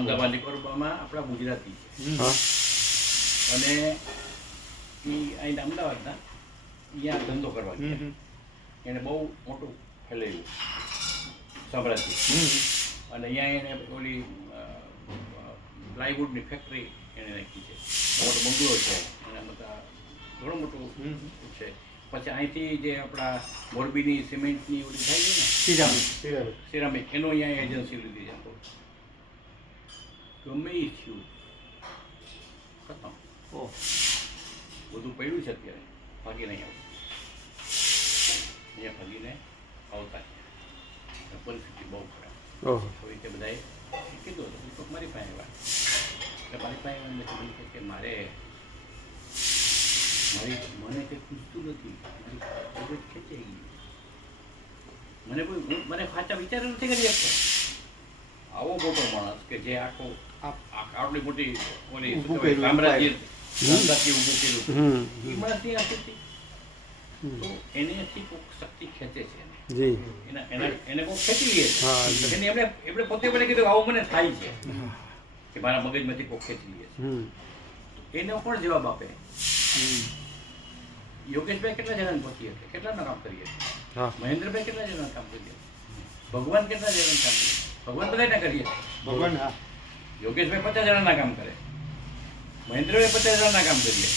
અમદાવાદ નિકોબારમાં આપણા ગુજરાતી છે અને એ અહીં અમદાવાદના અહીંયા ધંધો કરવા ગયા. એને બહુ મોટું ફેલાયું સામ્રાજ્ય અને અહીંયા એને ઓલી પ્લાયવુડની ફેક્ટરી એને નાખી છે. મોટો બંગલો છે એના બધા ઘણું મોટું છે. પછી અહીંથી જે આપણા મોરબીની સિમેન્ટની ઓલી થાય છે ને સિરામિક એનો અહીંયા એજન્સી લીધી છે. ગમે એ થયું ખતમ બધું પડ્યું છે અત્યારે ભાગી નહીં આવતું. અહીંયા ભાગીને આવતા છે. પરિસ્થિતિ બહુ ખરાબ. તો રીતે બધાએ કીધું હતું મારી પાસે આવ્યા એટલે મારી પાસે આવ્યા કે મારે મને કંઈ પૂછતું નથી. મારી ખેંચાઈ ગઈ. મને સાચા વિચાર નથી કરી શકતો. આવો મોટો માણસ કે જે આખો આટલી મોટી ઓલી સામ્રાજ્ય ઊભું કર્યું એ માણસની આ શક્તિ તો એનેથી કોઈક શક્તિ ખેંચે છે એને કોઈક ખેંચી લે છે. એમણે પોતે મને કીધું આવું મને થાય છે કે મારા મગજમાંથી કોઈક ખેંચી લે છે. એને કોણ જવાબ આપે? યોગેશભાઈ કેટલા જણાને પહોંચી શકે? કેટલાનું કામ કરીએ? મહેન્દ્રભાઈ કેટલા જણાનું કામ કરીએ? ભગવાન કેટલા જણાનું કામ કરીએ? ભગવાન બધાને કરીએ. ભગવાન હા. યોગેશભાઈ 50 જણાના કામ કરે, મહેન્દ્રભાઈ 50 જણાના કામ કરીએ,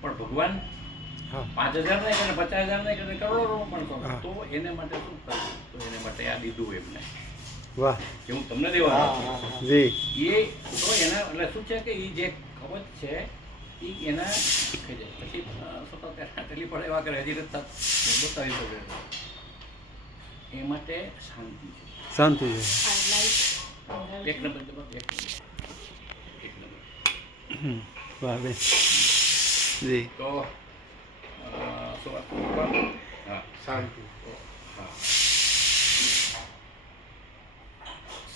પણ ભગવાન 5000 નહીં કરે, 50,000 નહીં કરે, કરોડો પણ કરે. તો એને માટે શું કરવું? તો એને માટે આ દીધું એમને. વાહ, કે હું તમને દેવા જી એ તો એના એટલે શું છે કે એ જે કવચ છે એ એના શીખે જાય. પછી સતત ટેલિફોન એવા કરે હજી બતાવી શકે. એ માટે શાંતિ છે. શાંતિ છે. એક નંબર વાહ બેન જી. તો હા શાંતિ. હા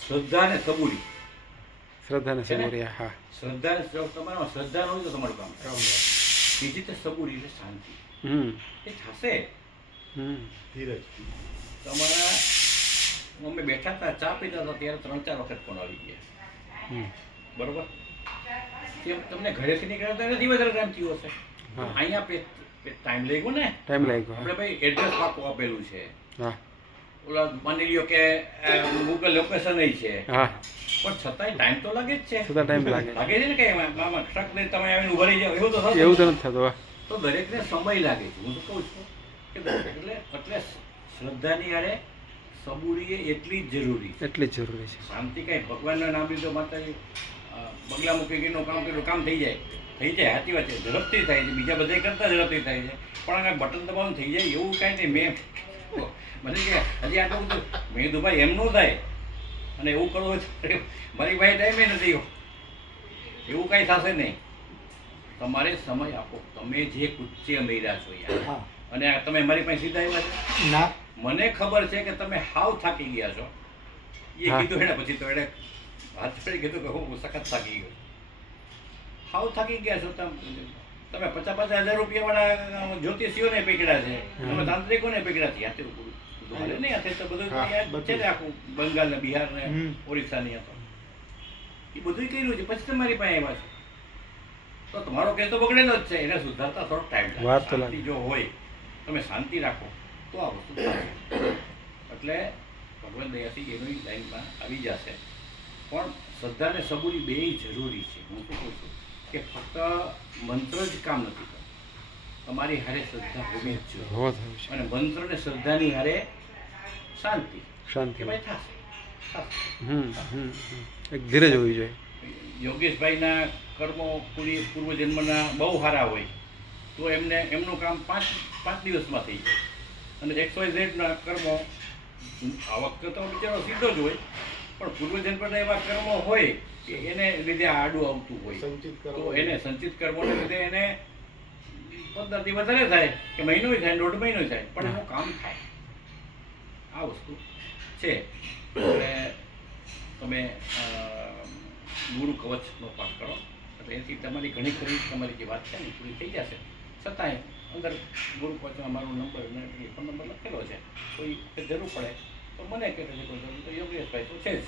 શ્રદ્ધા ને સબૂરી. શ્રદ્ધા ને સબૂરી. હા શ્રદ્ધા ને તમારામાં શ્રદ્ધા હોય તો તમારું કામ થાય. બીજી તો સબૂરી એટલે શાંતિ. એ થશે. ધીરજ. તમારા અમે બેઠા હતા ચા પીતા હતા ત્યારે 3-4 વખત ફોન આવી ગયા. બરોબર. તમને ઘરેથી નીકળતા નથી વધારે ટાઈમ થયો હશે. અહીંયા ટાઈમ લાગ્યો ને. ટાઈમ લાગ્યો. આપણે ભાઈ એડ્રેસ પાકું આપેલું છે. ઓલા માની લ્યો કે ગૂગલ લોકેશન છે. પણ છતાંય ટાઈમ તો લાગે જ છે. છતાં ટાઈમ લાગે છે ને કે આમાં ટ્રક લઈને તમે આવીને ઉભા રહી જાવ એવું તો થતું. એવું તો નથી થતું. તો દરેકને સમય લાગે છે. હું તો કહું છું કે એટલે શ્રદ્ધાની હારે સબૂરી એટલી જ જરૂરી છે. એટલી જ જરૂરી છે. શાંતિ કઈ ભગવાનના નામ લીધો માતાજી બગલા મૂકી ગીનું કામ કર્યું કામ થઈ જાય. સાચી વાત છે. ઝડપથી થાય છે. બીજા બધા કરતાં ઝડપથી થાય છે. પણ આ બટન દબાવવાનું થઈ જાય એવું કાંઈ નહીં. મને કે હજી આટલું બધું મેં કીધું ભાઈ એમ ન થાય અને એવું કરવું હોય મારી ભાઈ ટાઈમે નથી એવું કાંઈ થશે નહીં. તમારે સમય આપો. તમે જે કુચ્ચે મેળ્યા છો યાર અને તમે મારી પાસે સીધા આવ્યા છો ના મને ખબર છે કે તમે હાવ થાકી ગયા છો. એ કીધું એને પછી તો એને હાથ પડી કીધું કે હું સખત થાકી ગયો. હાવ થાકી ગયા છો તમે 50,000 રૂપિયાવાળા જ્યોતિષીઓને પકડ્યા છે, તમે તાંત્રિકોને પકડ્યા છે. હાથે પૂરું હાલે નહીં. હાથે તો બધું છે ને આખું બંગાળ ને બિહાર ને ઓરિસ્સાની હતો એ બધું કર્યું છે. પછી તમારી પાસે આવ્યા છે તો તમારો કેસ તો બગડેલો જ છે. એને સુધારતા થોડોક ટાઈમ લાગે. જો હોય તમે શાંતિ રાખો તો આ વસ્તુ થાય. એટલે ભગવાન દયાથી એની લાઈનમાં આવી જશે. પણ શ્રદ્ધા ને સબૂરી બે જરૂરી છે. હું શું કહું છું કે ફક્ત મંત્ર જ કામ નથી કરતો. તમારી હારે શ્રદ્ધા હોવી જ જોઈએ અને મંત્ર ને શ્રદ્ધાની હારે શાંતિ. શાંતિ ભાઈ થશે. એક ધીરજ હોવી જોઈએ. યોગેશભાઈના કર્મો પૂર્વજન્મના બહુ સારા હોય તો એમનું કામ 5 દિવસમાં થઈ જાય. અને XYZના કર્મો આ વખતે તો બિચારો સીધો જ હોય પણ પૂર્વજન્મના એવા કર્મો હોય કે એને લીધે આડું આવતું હોય તો એને સંચિત કર્મોને લીધે એને 15 થી વધારે થાય કે મહિનો થાય 1.5 મહિનો થાય પણ એનું કામ થાય. આ વસ્તુ છે. એટલે તમે ગુરુ કવચનો પાઠ કરો એટલે એનાથી તમારી ઘણી ખરી તમારી જે વાત છે ને પૂરી થઈ જશે. છતાંય અંદર ગુરુ કવચમાં મારો નંબર ફોન નંબર લખેલો છે. કોઈ જરૂર પડે તો મને કહે છે. કોઈ જરૂર તો યોગેશભાઈ તો છે જ.